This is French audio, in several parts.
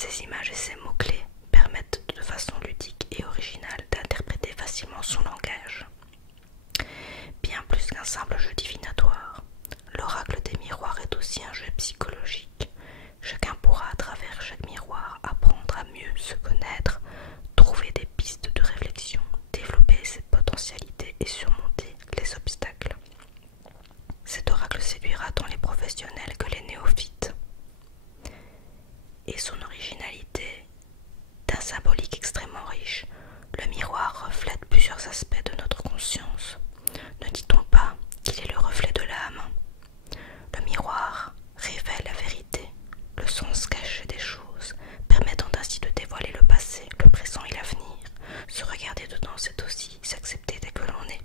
Ces images et ces mots-clés permettent de façon ludique et originale d'interpréter facilement son langage. Bien plus qu'un simple jeu divinatoire, l'oracle des miroirs est aussi un jeu psychologique. Chacun pourra à travers chaque miroir apprendre à mieux se connaître, trouver des pistes de réflexion, développer ses potentialités et surmonter les obstacles. Cet oracle séduira tant les professionnels que les néophytes. Et son originalité, d'un symbolique extrêmement riche, le miroir reflète plusieurs aspects de notre conscience. Ne dit-on pas qu'il est le reflet de l'âme? Le miroir révèle la vérité, le sens caché des choses, permettant ainsi de dévoiler le passé, le présent et l'avenir. Se regarder dedans, c'est aussi s'accepter tel que l'on est.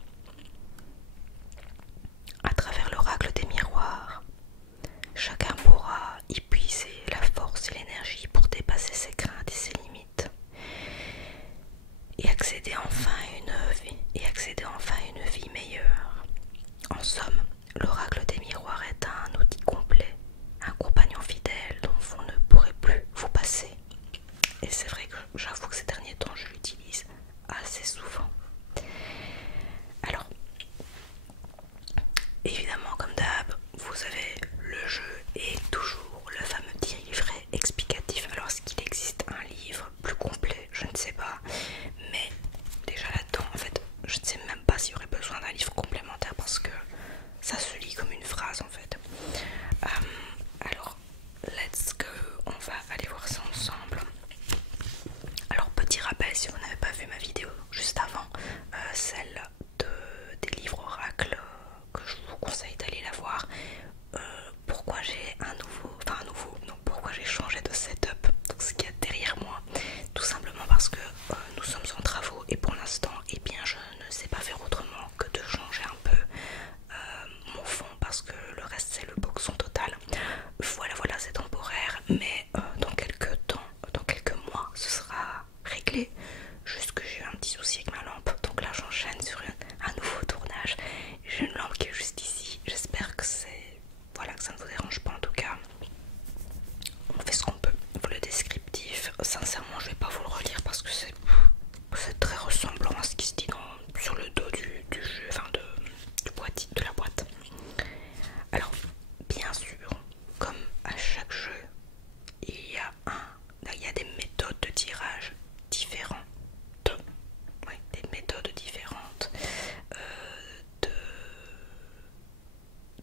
À travers l'oracle des miroirs, chacun pourra y puiser la force et l'énergie pour dépasser ses craintes et ses limites et accéder enfin à une vie meilleure. En somme, l'oracle des miroirs est un outil complet, un compagnon fidèle dont vous ne pourrez plus vous passer. Et c'est vrai que j'avoue que ces derniers temps, je l'utilise assez souvent. Alors, évidemment, comme d'hab, vous avez le jeu et toujours le fameux petit livret explicatif. Alors, est-ce qu'il existe un livre plus complet? Je ne sais pas. Mais déjà là-dedans, en fait, je ne sais même pas s'il y aurait besoin d'un livre complémentaire parce que ça se lit comme une phrase en fait. Alors, let's go, on va aller voir ça ensemble. Alors, petit rappel si vous n'avez pas vu ma vidéo juste avant, celle des livres oracles, que je vous conseille d'aller la voir. Pourquoi j'ai pourquoi j'ai changé de setup, donc ce qu'il y a derrière moi, tout simplement parce que nous sommes en travaux et pour l'instant, eh bien, je ne sais pas faire autrement que de changer un peu mon fond parce que le reste c'est le boxon total. Voilà, c'est temporaire, mais dans quelques temps, dans quelques mois, ce sera réglé. Juste que j'ai eu un petit souci avec ma lampe, donc là j'enchaîne sur un nouveau tournage. J'ai une lampe qui est juste ici. J'espère que que ça ne vous dérange pas en tout cas. On fait ce qu'on peut. Le descriptif, sincèrement, je vais pas vous le relire parce que c'est très ressemblant à ce qui se dit sur le dos du jeu, enfin du boîtier, de la boîte. Alors, bien sûr, comme à chaque jeu, il y a des méthodes de tirage différentes. Ouais, des méthodes différentes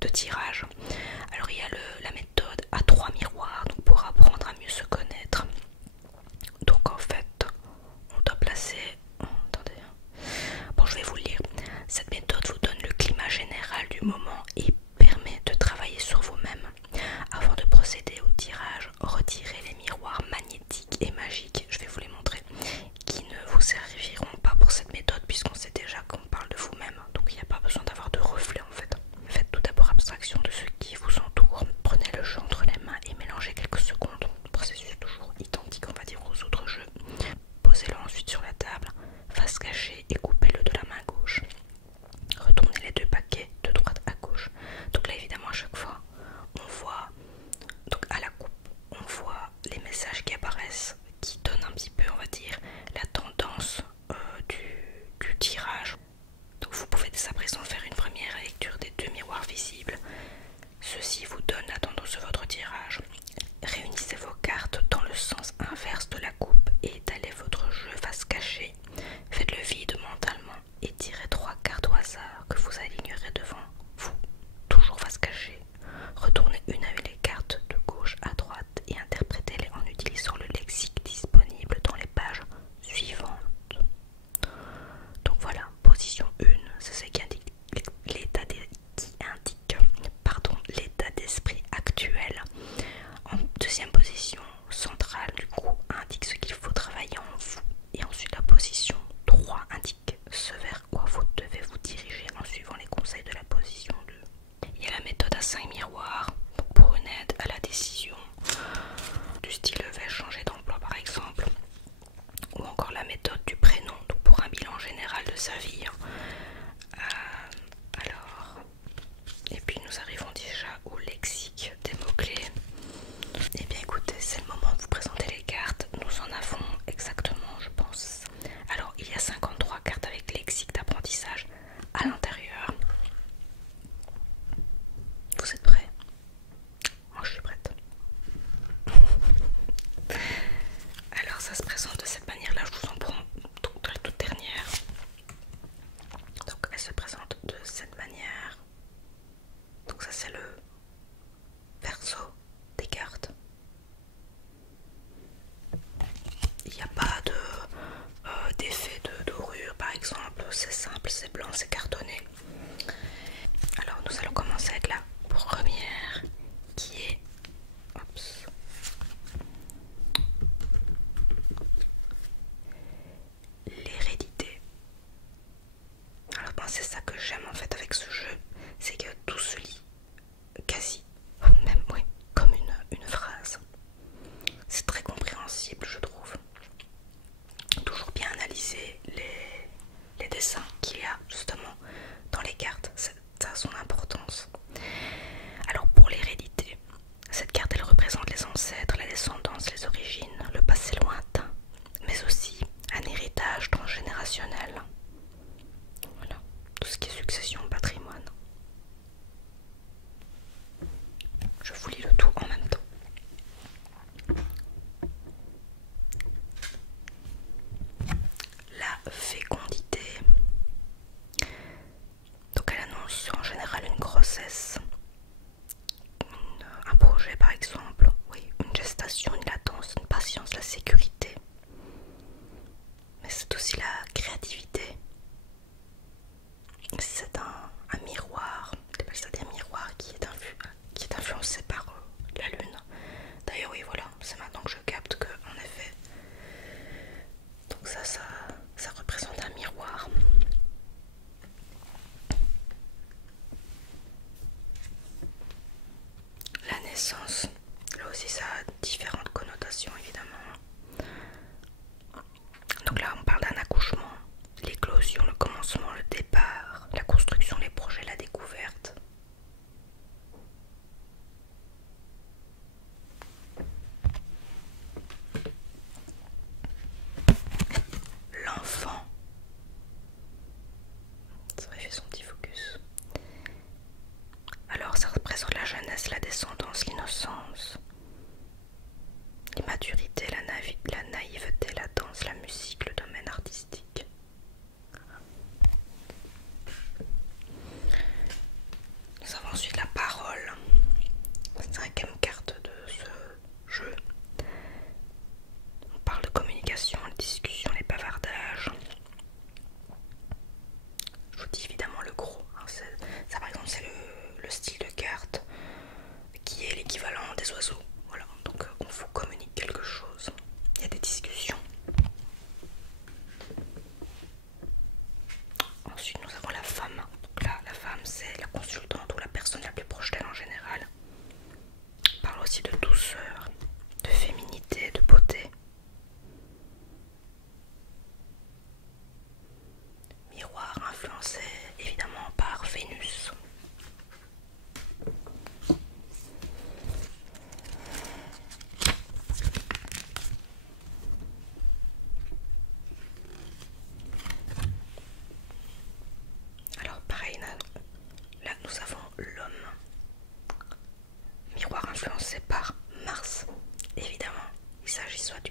de tirage. Alors il y a la méthode à 3 miroirs, donc pour apprendre à mieux se connaître. Donc en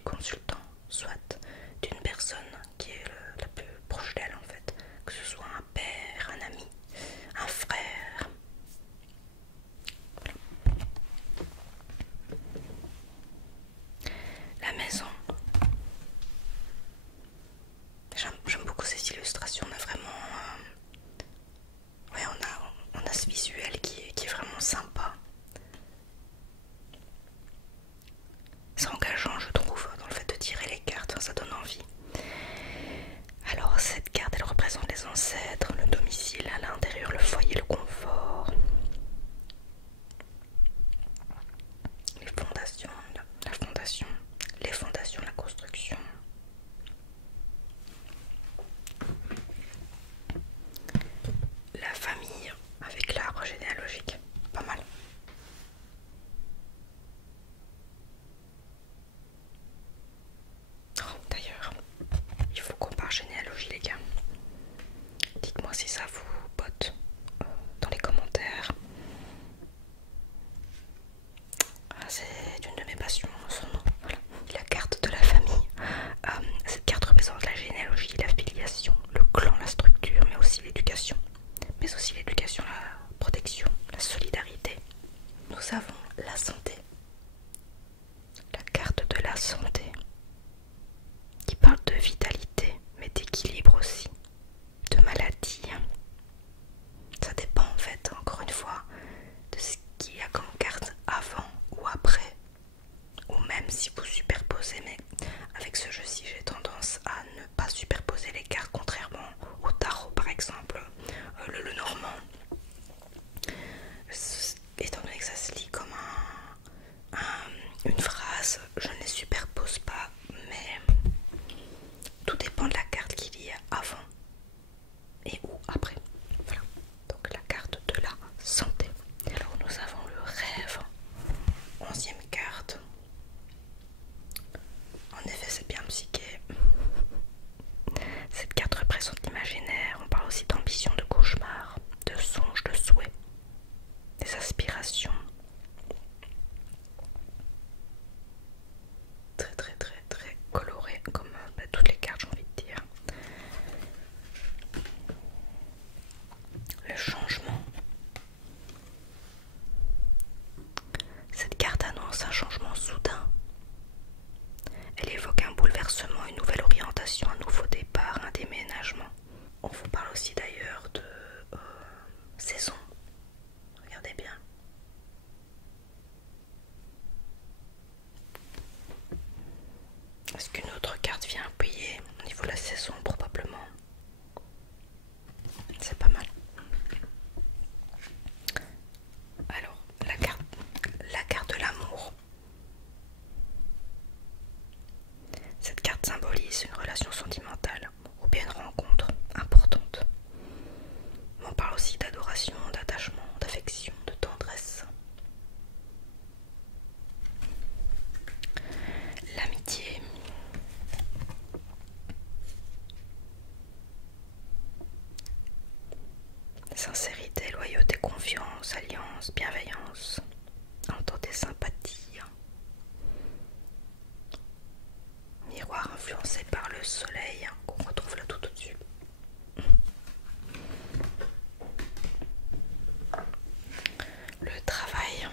consultant, soit d'une personne qui est la plus proche d'elle en fait, que ce soit un père, un ami, un frère. La maison. J'aime beaucoup ces illustrations, on a vraiment... ouais, on a ce visuel qui est vraiment sympa. C'est engageant je trouve, dans le fait de tirer les cartes, ça donne envie. Alors cette carte elle représente les ancêtres, le domicile à l'intérieur, le foyer, le confort, les fondations, la fondation, les fondations, la construction. La famille avec l'arbre généalogique, pas mal. Oh, d'ailleurs, il faut qu'on parle généalogie les gars. Dites-moi si ça vous botte dans les commentaires. Ah, c'est une de mes passions, son nom. Voilà. La carte de la famille. Cette carte représente la généalogie, la filiation, le clan, la structure, mais aussi l'éducation. Mais aussi l'éducation, la protection, la solidarité. Nous avons la santé. La carte de la santé. Qui parle de vitalité, mais d'équilibre aussi. De maladie. Ça dépend en fait, encore une fois, de ce qu'il y a comme carte avant ou après, ou même si vous superposez, mais avec ce jeu-ci j'ai tendance à ne pas superposer les cartes, contrairement au tarot par exemple, le normand, étant donné que ça se lit comme une phrase, je ne les superpose pas, mais tout dépend de la carte qu'il y a avant et ou après. Voilà, donc la carte de la santé. Alors nous avons le rêve, 11e carte. En effet c'est bien psyché. Cette carte représente l'imaginaire, on parle aussi d'ambition, de cauchemar, de songe, de souhait, des aspirations. Très très très très coloré comme toutes les cartes j'ai envie de dire. Le changement. Cette carte annonce un changement soudain. Elle évoque un bouleversement, une nouvelle orientation, un nouveau départ, un déménagement. On vous parle aussi d'ailleurs de saison. Regardez bien. Est-ce qu'une autre carte vient appuyer au niveau de la saison? Probablement. C'est pas mal. Alors, la carte de l'amour. Cette carte symbolise une relation sentimentale ou bien une rencontre importante. On parle aussi d'adoration, d'attachement, d'affection, de tendresse. L'amitié. Sincérité, loyauté, confiance, alliance, bienveillance, entente et sympathie. Miroir influencé par le soleil, qu'on retrouve là tout au-dessus. Le travail.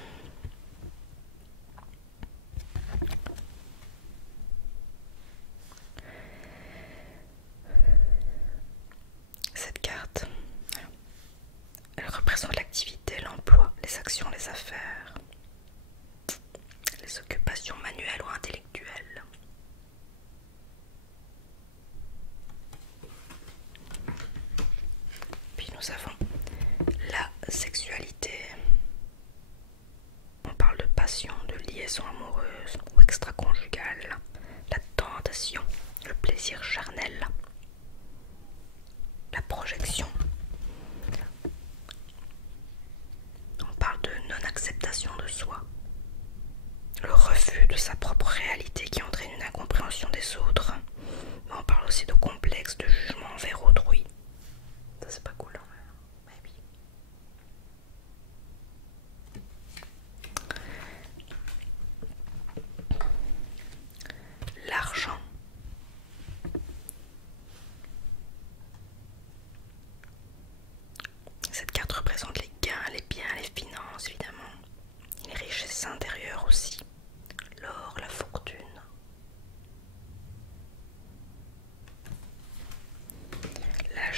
Cette carte, elle représente l'activité, l'emploi, les actions, les affaires, les occupations manuelles ou intellectuelles.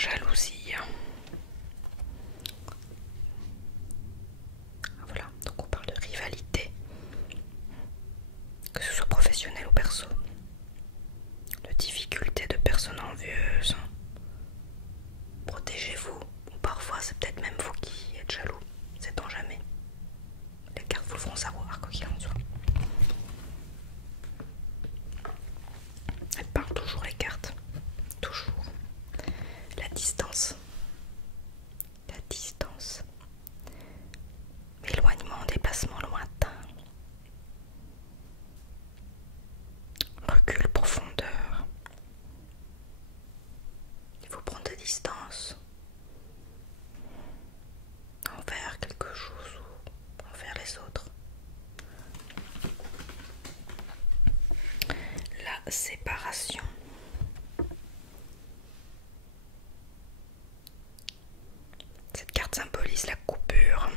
jalousie. Voilà, donc on parle de rivalité, que ce soit professionnel ou perso, de difficultés de personnes envieuses. Protégez-vous, ou parfois c'est peut-être même vous qui êtes jaloux, sait-on jamais. Les cartes vous le feront savoir, quoi qu'il en soit. Elles parlent toujours, les cartes, toujours. La distance. La distance. Éloignement, déplacement lointain. Recul, profondeur. Il faut prendre des distances envers quelque chose ou envers les autres. La séparation. Cette carte symbolise la coupure,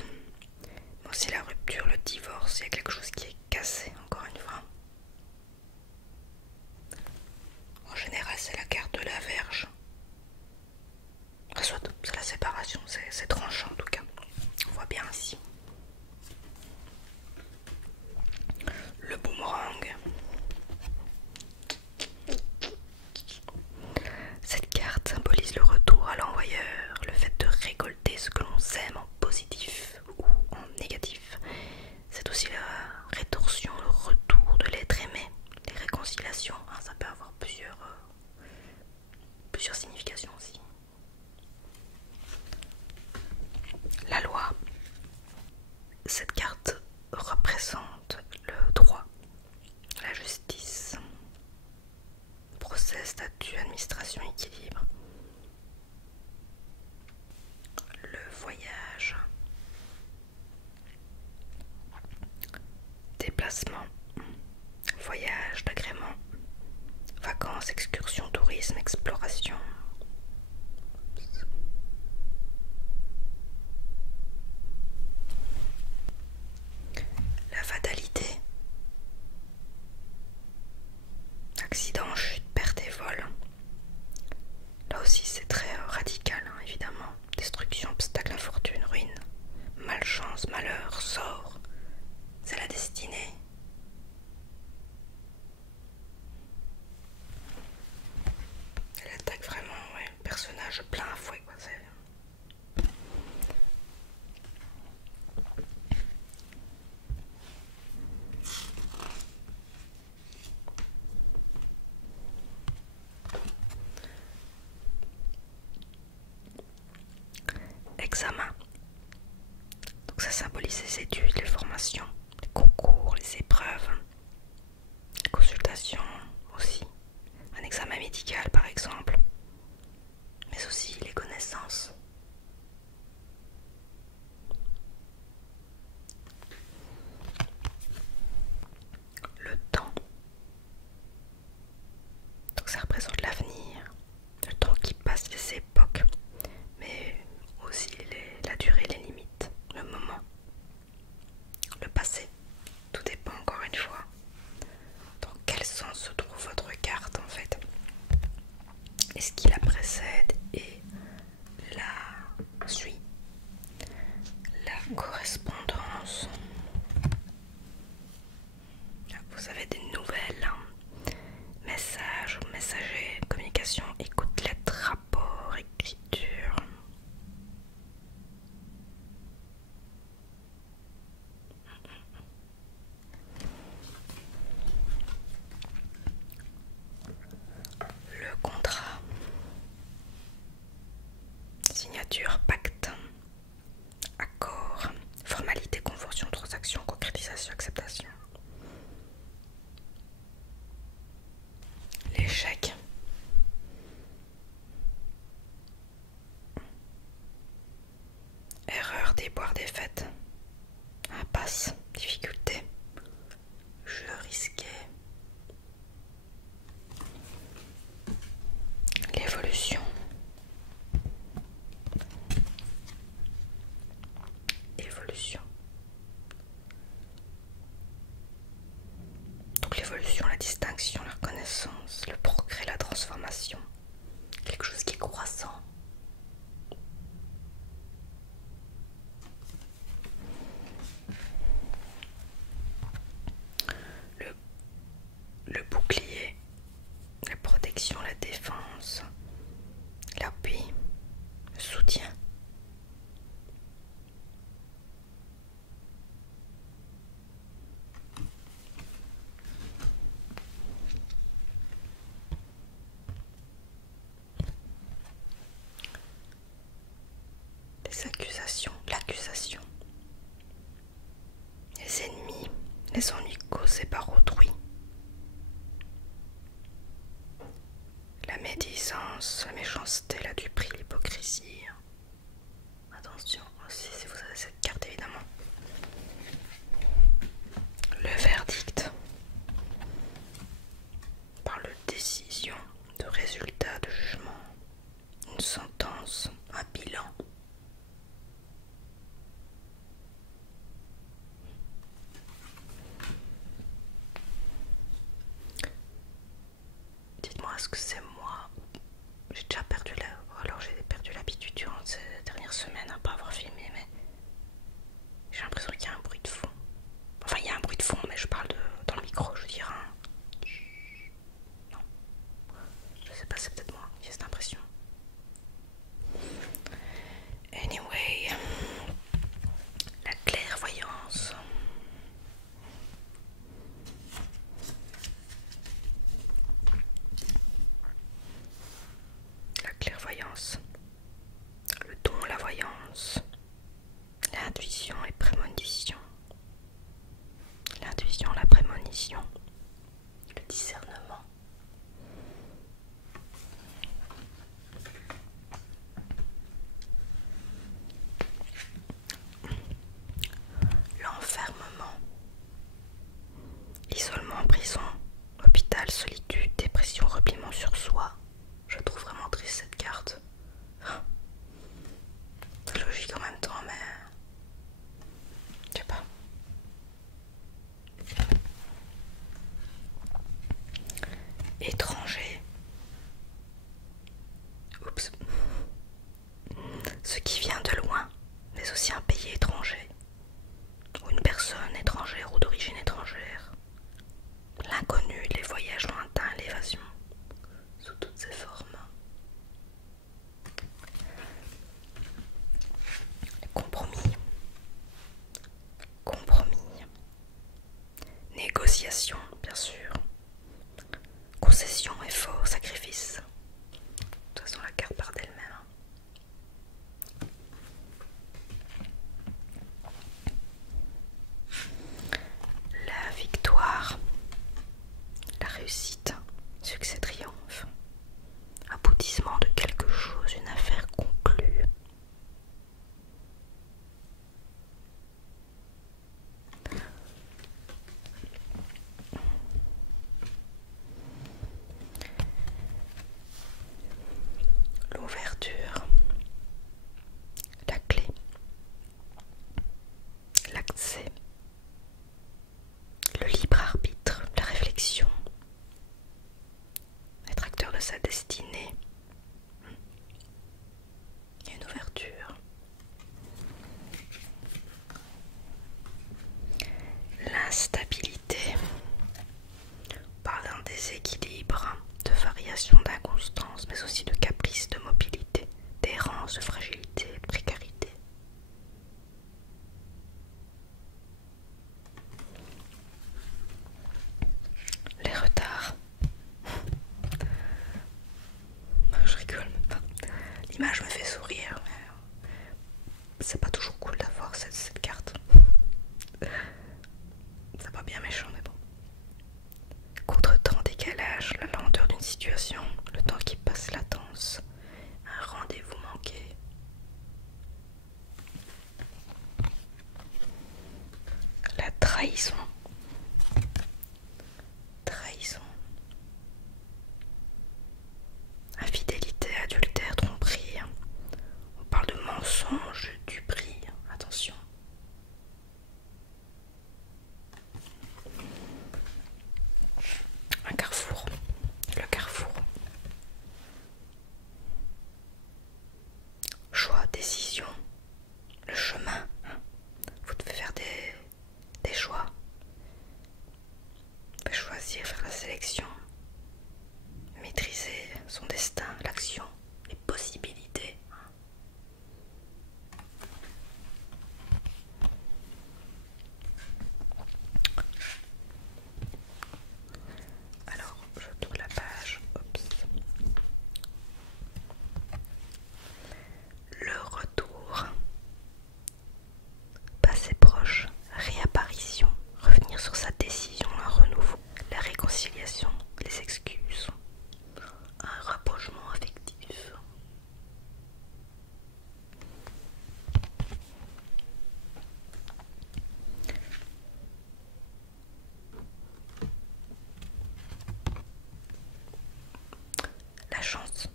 mais aussi la rupture, le divorce. Il y a quelque chose qui est cassé, encore une fois. En général, c'est la carte de la Vierge. Soit c'est la séparation, c'est tranchant en tout cas. On voit bien ici. Le boomerang. Cette carte symbolise le retour à l'envoyeur, le fait de récolter ce que l'on sème en positif ou en négatif. C'est aussi la rétorsion, le retour de l'être aimé, les réconciliations. Ça peut avoir plusieurs significations aussi. La loi. Cette carte représente le droit, la justice, procès, statut, administration, équilibre. Le voyage. Déplacement, voyage d'agrément, vacances, excursions, tourisme, exploration. La fatalité. Accident, chute, perte et vol. Là aussi c'est très radical, évidemment. Destruction, obstacle, infortune, ruine, malchance, malheur, sort. C'est la destinée. Elle attaque vraiment, ouais, le personnage plein à fouet, quoi. Examen. Donc ça symbolise les études, les formations, les concours, les épreuves, les consultations aussi. Un examen médical par exemple, mais aussi les connaissances. Le temps. Donc ça représente l'avenir, le temps qui passe, les époques, mais aussi la durée, les limites, le moment, le passé. Tout dépend encore une fois dans quel sens se trouve votre carte en fait. Et ce qui la précède et la suit. La correspondance. Là, vous avez des nouvelles, messages, messagers, communication, écoute, lettres, rapport, écriture. Le contrat. Signature, pacte, accord, formalité, convention, transaction, concrétisation, acceptation. L'échec. Erreur, déboire, défaite. Impasse, difficulté. Jeu risqué. L'évolution. Évolution. Donc l'évolution, la distinction, la reconnaissance, le progrès, les accusations, l'accusation, les ennemis, les ennuis causés par autrui, la médisance, la méchanceté, la duperie, l'hypocrisie. Attention aussi si vous avez cette carte évidemment. Le verdict parle de décision, de résultat, de jugement, une sentence, un bilan. Dites-moi, est-ce que c'est moi? J'ai déjà perdu alors j'ai perdu l'habitude durant ces dernières semaines à pas avoir filmé, mais j'ai l'impression qu'il y a un bruit de fond. Enfin, il y a un bruit de fond, mais je parle dans le micro, je veux dire. Non, je sais pas, c'est peut-être moi qui ai cette impression. Anyway, la clairvoyance. La clairvoyance, le don, la voyance, l'intuition et prémonition. L'intuition, la prémonition, le discernement. L'enfermement, l'isolement en prison, hôpital, solitude, dépression, repliement sur soi. Je trouve vraiment triste cette carte. C'est logique en même temps, mais je sais pas. Étranger. Oups. Ce qui vient de loin, mais aussi un pays étranger, ou une personne étrangère ou d'origine étrangère. L'inconnu, les voyages lointains, l'évasion, sous toutes ses formes. Compromis. Compromis. Négociation, bien sûr. Concession, effort, sacrifice. De toute façon, la carte part d'elle-même. La victoire, la réussite, succès, triomphe, aboutissement de quelque chose, une affaire conclue. L'ouverture, la clé, l'accès, le libre arbitre, la réflexion, être acteur de sa destinée. Il y a une ouverture. L'instabilité, on parle d'un déséquilibre, de variation, d'inconstance, mais aussi de caprice, de mobilité, d'errance, de fragilité, de précarité. Les retards, chance.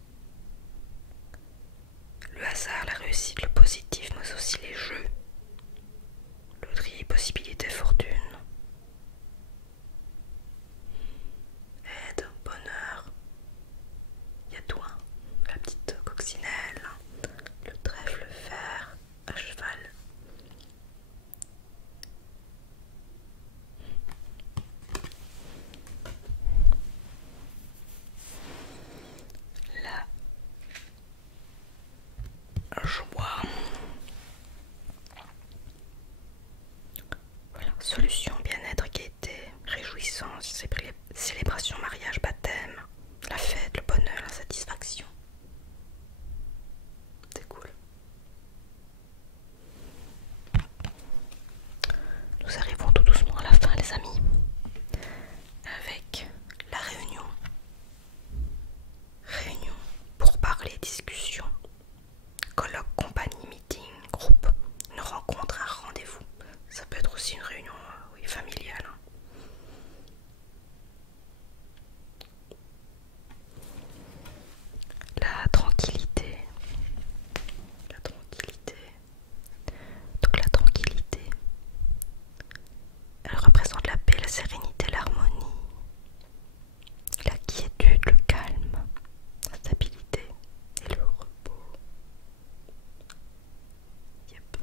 Le hasard, la réussite, le positif, mais aussi les jeux. Loterie, possibilité, fortune. Aide, bonheur. Il y a tout, hein. La petite coccinelle, le trèfle, le fer, à cheval. La joie. Voilà, solution, bien-être, gaieté, réjouissance, célébration, mariage, baptême, la fête, le bonheur, la satisfaction. C'est cool. Nous arrivons tout doucement à la fin, les amis, avec la réunion. Réunion pour parler, discussion, colloque, compagnie, meeting, groupe, une rencontre, un rendez-vous. Ça peut être aussi une réunion oui, familiale. Hein. La tranquillité. La tranquillité. Donc la tranquillité, elle représente la paix, la sérénité, l'harmonie, la quiétude, le calme, la stabilité et le repos. Yep.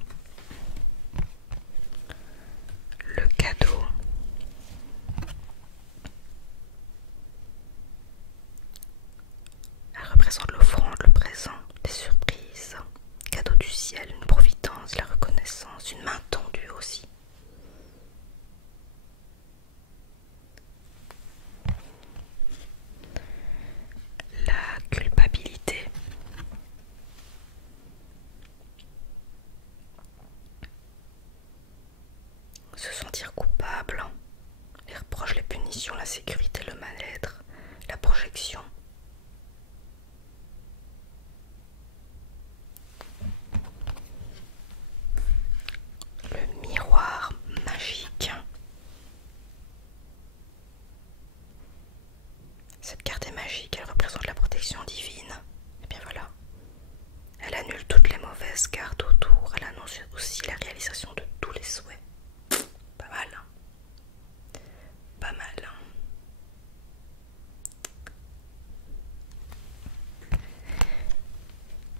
Le cadeau. Elle représente l'offrande, le présent, les surprises, cadeau du ciel, une providence, la reconnaissance, une main tendue aussi. La culpabilité. Se sentir coupable, les reproches, les punitions, la sécurité, le mal-être, la projection. Le miroir magique. Cette carte est magique, elle représente la protection divine. Et bien voilà. Elle annule toutes les mauvaises cartes autour. Elle annonce aussi la réalisation de tous les souhaits. Pas mal, hein. Pas mal, hein.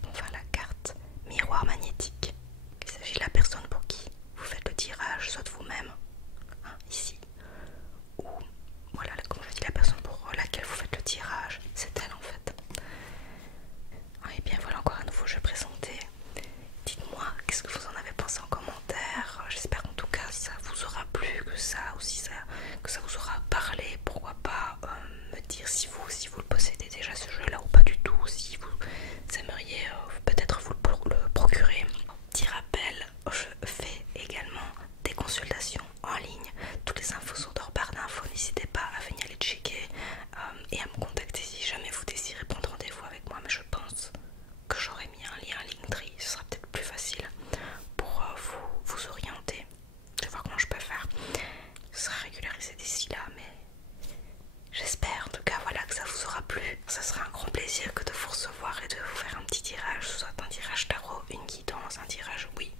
Enfin, la carte miroir magnétique. Il s'agit de la personne pour qui vous faites le tirage, soit de vous-même, hein, ici, ou voilà, comme je dis, la personne pour laquelle vous faites le tirage, c'est elle en fait. Et bien voilà, encore à nouveau, je vais présenter. Dites-moi, qu'est-ce que vous en avez pensé en commentaire. J'espère qu'en tout cas ça vous aura plu, que ça vous aura parlé. Pourquoi pas me dire si vous le possédez déjà ce jeu-là ou pas du tout, si vous aimeriez peut-être vous le procurer. Petit rappel, je fais également des consultations en ligne. Toutes les infos sont en barre d'infos. N'hésitez pas à venir les checker et à me contacter si jamais vous désirez prendre rendez-vous avec moi. Mais je pense que j'aurais mis un lien Linktree, ce sera peut-être plus facile pour vous orienter. Je vais voir comment je peux faire. Ce sera régularisé d'ici là, mais j'espère en tout cas voilà que ça vous aura plu. Ça sera un grand plaisir que de vous recevoir et de vous faire un petit tirage, soit un tirage tarot, une guidance, un tirage oui